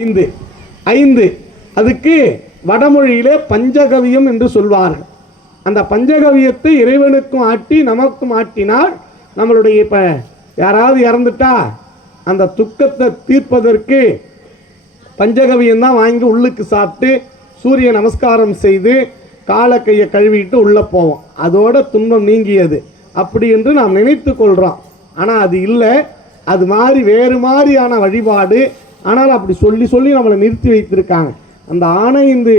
ஐந்து ஐந்து அதுக்கு வடமொழியிலே பஞ்சகவியம் என்று சொல்வார்கள். அந்த பஞ்சகவியத்தை இறைவனுக்கும் ஆட்டி நமக்கும் ஆட்டினால் நம்மளுடைய இப்போ யாராவது இறந்துட்டா அந்த துக்கத்தை தீர்ப்பதற்கு பஞ்சகவியம் தான் வாங்கி உள்ளுக்கு சாப்பிட்டு சூரிய நமஸ்காரம் செய்து காலை கையை கழுவிட்டு உள்ளே போவோம். அதோட துன்பம் நீங்கியது அப்படி என்று நாம் நினைத்து கொள்கிறோம். ஆனால் அது இல்லை, அது மாதிரி வேறு மாதிரியான வழிபாடு. ஆனால் அப்படி சொல்லி சொல்லி நம்மளை நிறுத்தி வைத்திருக்காங்க. அந்த ஆணைந்து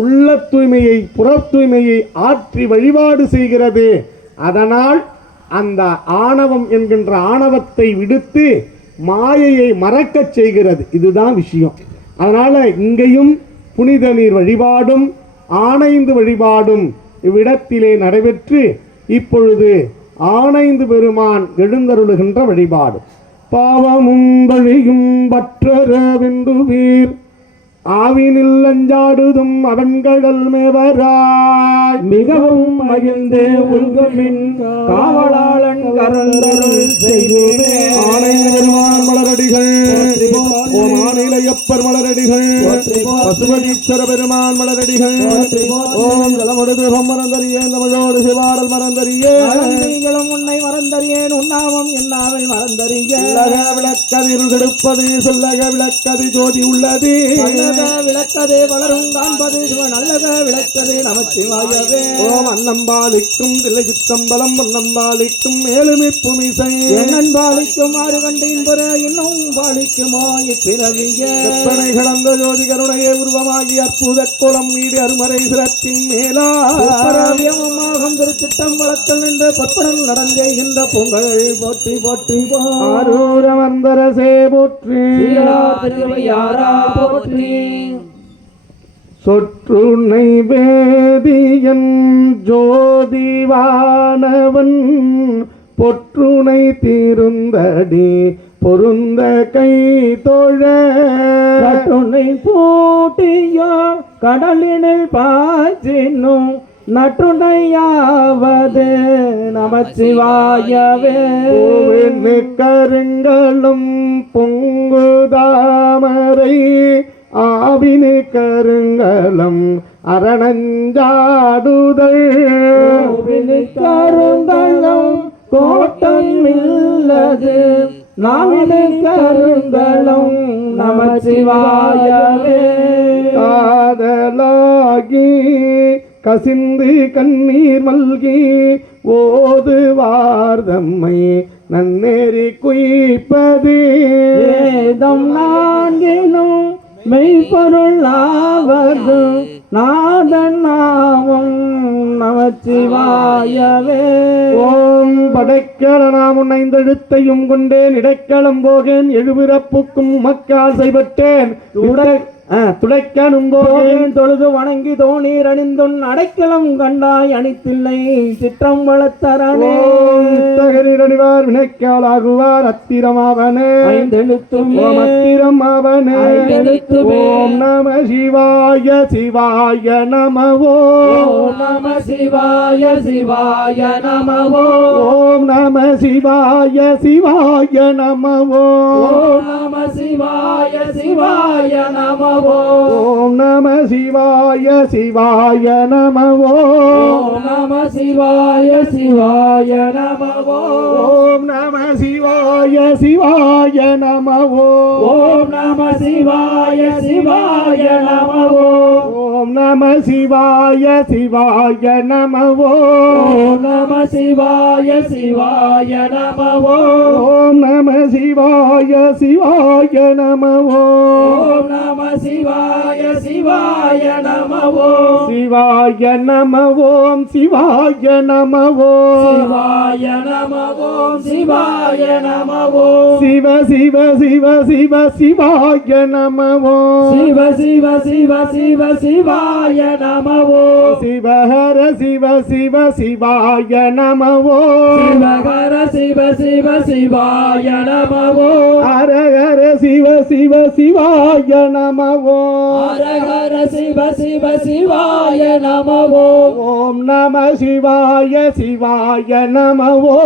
உள்ள தூய்மையை புற தூய்மையை ஆற்றி வழிபாடு செய்கிறது. அதனால் அந்த ஆணவம் என்கின்ற ஆணவத்தை விடுத்து மாயையை மறக்கச் செய்கிறது. இதுதான் விஷயம். அதனால் இங்கேயும் புனித நீர் வழிபாடும் ஆணைந்து வழிபாடும் இவ்விடத்திலே நடைபெற்று இப்பொழுது ஆணைந்து பெருமான் எழுந்தருளுகின்ற வழிபாடு. பாவமும் வழியும் பற்றரவென்றுவீர் ஆவினில் அஞ்சாடுதும் அவன்கடல் மேவராய் மிகவும் மகிழ்ந்து உள்கமின் காவலாளன் கரந்தருள் செய்துவே ஆணைந்து பெருமான் மலரடிகள் ஓம் ஆணையப்பர் மலரடிகள் பசுபதீஸ்வர பெருமான் மலரடிகள் ஓம் ஜலமொடுதுகம் மறந்தறியேன் தமிழோடு சிவாடல் மறந்தறியேன் உன்னை மறந்தறியேன் உன்னாமம் என்னாவை மறந்தறியேன் விளக்கதில் கெடுப்பது சொல்லக விளக்கது ஜோதி உள்ளது விளக்கதே வளரும் காண்பது நல்லத விளக்கதே நமச்சிவாயவே ஓம் அன்னம்பாலிக்கும் தில்லை சித்தம்பலம் பொன்னம்பாலிக்கும் மேலுமி புமிசை என்னன்பாலிக்கும் ஆறு கண்டின் பெற இன்னும் பாலிக்குமோ இப்பிறவியே கற்பனை கடந்த ஜோதி கருணையே உருவமாகி அற்புத கோலம் மீது அருமறை சிரத்தின் மேலாவியமாகும் திருச்சிட்டம் வளர்த்தல் நின்ற பற்படம் நடந்தேகின்ற பொங்கல் போற்றி போற்றி ஆரூரமந்தரசே போற்றி திருவையாரா போற்றி சொற்றுனை வேதியன் ஜோதிவானவன் பொற்றுனை தீருந்தடி பொருந்த கை தோழ கட்டுனை போட்டியோ கடலினில் பாய்ச்சினும் நற்றுணையாவது நமச்சிவாயவே கருங்களும் பொங்குதாமரை ஆவினு கருங்கலம் அரணஞ்சாடுதல் கருங்கலம் கோட்டம் இல்லது நாவினு கருங்கலம் நமச்சிவாயவே காதலாகி கசிந்து கண்ணீர் மல்கி ஓதுவார்தம்மை நன்னேறி குய்ப்பது வேதம் நான்கினும் மெய்ப்பொருள் ஆவது நாதன் நாமம் நமச்சிவாயவே ஓம் படைக்கல நாம் உன்னைந்தெழுத்தையும் கொண்டேன் இடைக்களம் போகேன் எழுபிறப்புக்கும் உமக்கால் செய்பட்டேன் துடைக்கணும் போகேன் தொழுது வணங்கி தோணீர் அணிந்துன் அடைக்கலம் கண்டாய் அணித்தில்லை சிற்றம் வளர்த்தரனே அணிவார் வினைக்காலாகுவார் அத்திரமாவனே ஐந்தெழுத்தும் அத்திரம் அவனே ஓம் நம சிவாய சிவாய நமவோ நம சிவாய சிவாய நமவோ ஓம் நம சிவாய சிவாய நமவோ நம சிவாய சிவாய நமவோ ஓம் நம சிவாய சிவாய நமவோ நம சிவாய சிவாய நமவோ ஓம் நம சிவாய சிவாய நமவோ ஓம் நம சிவாய சிவாய நமவோ ஓம் நம சிவாய சிவாய நமவோ நம சிவாய சிவாய நமவோ ஓம் நம சிவாய சிவாய நமவோ நம சிவாய சிவாய நமவோ சிவாய நமவோம் சிவாய நமவோ சிவாய நமவோம் சிவாய நமவோ சிவ சிவ சிவ சிவ சிவாய நமவோ சிவ சிவ சிவ சிவ சிவ சிவாய நமவோ சிவஹர சிவ சிவ சிவாய நமவோ சிவஹர சிவ சிவ சிவாய நமவோ ஹரஹர சிவ சிவ சிவாய நமவோ ஹரஹர சிவ சிவ சிவாய நமவோ ஓம் நம சிவாய சிவாய நமவோ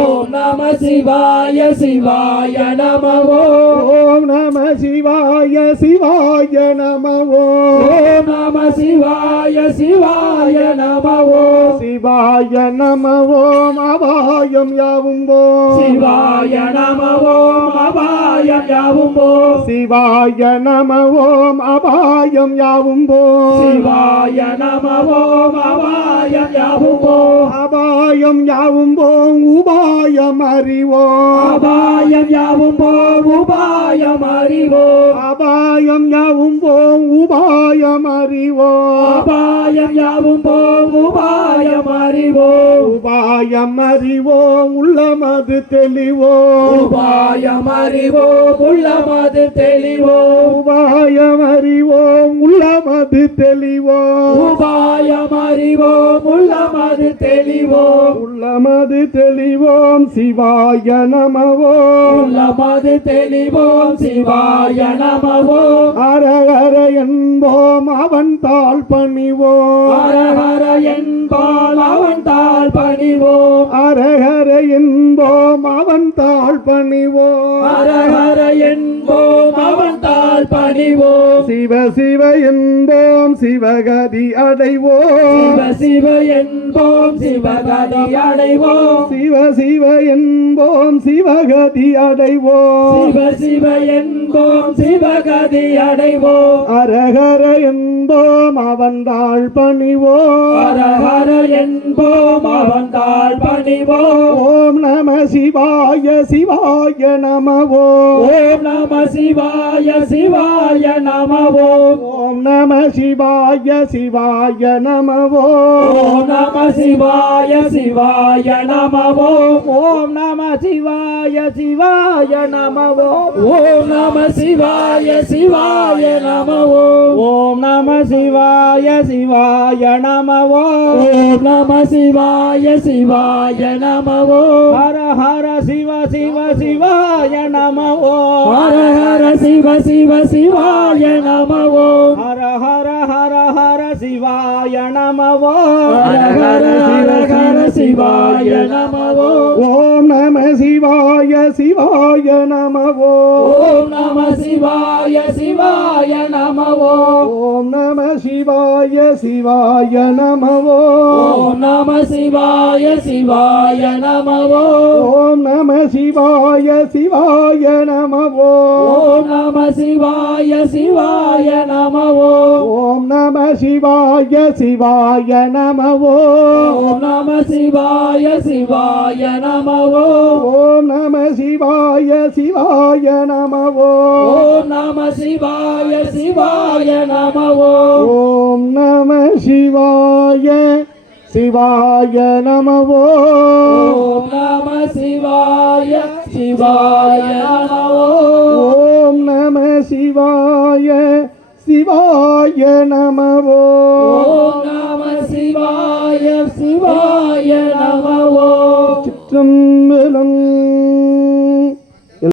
ஓம் நம சிவாய சிவாய நமவோ ஓம் நம சிவாய சிவாய நமவோ ஓம் நம சிவாய சிவாய நமவோ சிவாய நமவோம் அபாயம் யாவும் போ சிவாய நமவோம் அபாயம் யாவும் போ சிவாய நமவோம் அபாயம் யாவும் போ சிவாய நமவோம் அபாயம் யாவும் போ அபாயம் யாவும் போம் உபாயம் அறிவோம் அபாயம் யாவும் போ உபாயம் அறிவோம் அபாயம் யாவும் போம் உபாயம் அறிவோம் அபாயம் யாவும் போ உபாயம் அறிவோம் உபாயம் அறிவோம் உள்ளமது தெளிவோம் உபாயம் அறிவோம் உள்ளமது தெளிவோம் உபாயம் அறிவோம் உள்ளமது தெளிவோம் உபாயம் அறிவோம் உள்ளமது தெளிவோம் உள்ளமது தெளிவோம் சிவாய நமவோம் உள்ளமது தெளிவோம் சிவாய நமவோம் அரகர என்போம் அவன் தாழ் பணிவோம் ஹரஹர என்பால் அவன் தாழ் பணிவோம் அரகர என்போம் அவன் தாழ் பணிவோம் ஹரஹர என்போம் அவன் தாழ் பணிவோம் சிவ சிவ என்போம் சிவகதி அடைவோம் சிவ சிவ என்போம் சிவகதி அடைவோம் சிவ சிவ என்போம் சிவகதி அடைவோம் சிவ சிவ என்போம் சிவகதி அடைவோம் அரகர என்போம் அவன் தாழ் பணிவோம் ஹரஹர என்போம் அவன் தாழ் பணிவோம் ஓம் நம சிவாய சிவாய நமவோ ஓம் நம சிவாய சிவாய நமவோம் ஓம் நம சிவாய சிவாய நமவோ ஓம் நம சிவாய சிவாய நமவோம் ஓம் நம சிவாய சிவாய நமவோ ஓம் நம சிவாய சிவாய நமவோம் ஓம் நம சிவாய சிவாய நமவோ ஓம் நம சிவாய சிவாய நமவோம் ஹர ஹர சிவ சிவ சிவாய நமவோ ஹரஹர சிவ சிவ சிவாய நமவோம் ஹர ஹர ஹர ஹர சிவாய நமவோ ஹரஹர ஹரஹர சிவாய நமவோம் ஓம் நம சிவாய சிவாய நமவோ ஓம் நம சிவாய சிவாய நமவோம் ஓம் நம சிவாய சிவாய நமவோ ஓம் நம சிவாய சிவாய நமவோம் ஓம் நம சிவாய சிவாய நமவோ ஓம் நம சிவாய சிவாய நமவோம் ஓம் நம சிவாய சிவாய நமவோ ஓம் நம சிவாய சிவாய நமவோம் ஓம் நம சிவாய சிவாய நமவோ ஓம் நம சிவாய சிவாய நமவோம் ஓம் நம சிவாய சிவாய நமவோ ஓம் நம சிவாய சிவாய நமவோம் ஓம் நம சிவாய சிவாய நமவோ ஓம் நம சிவாய சிவாய நமவோம் சிற்றம்பலம்.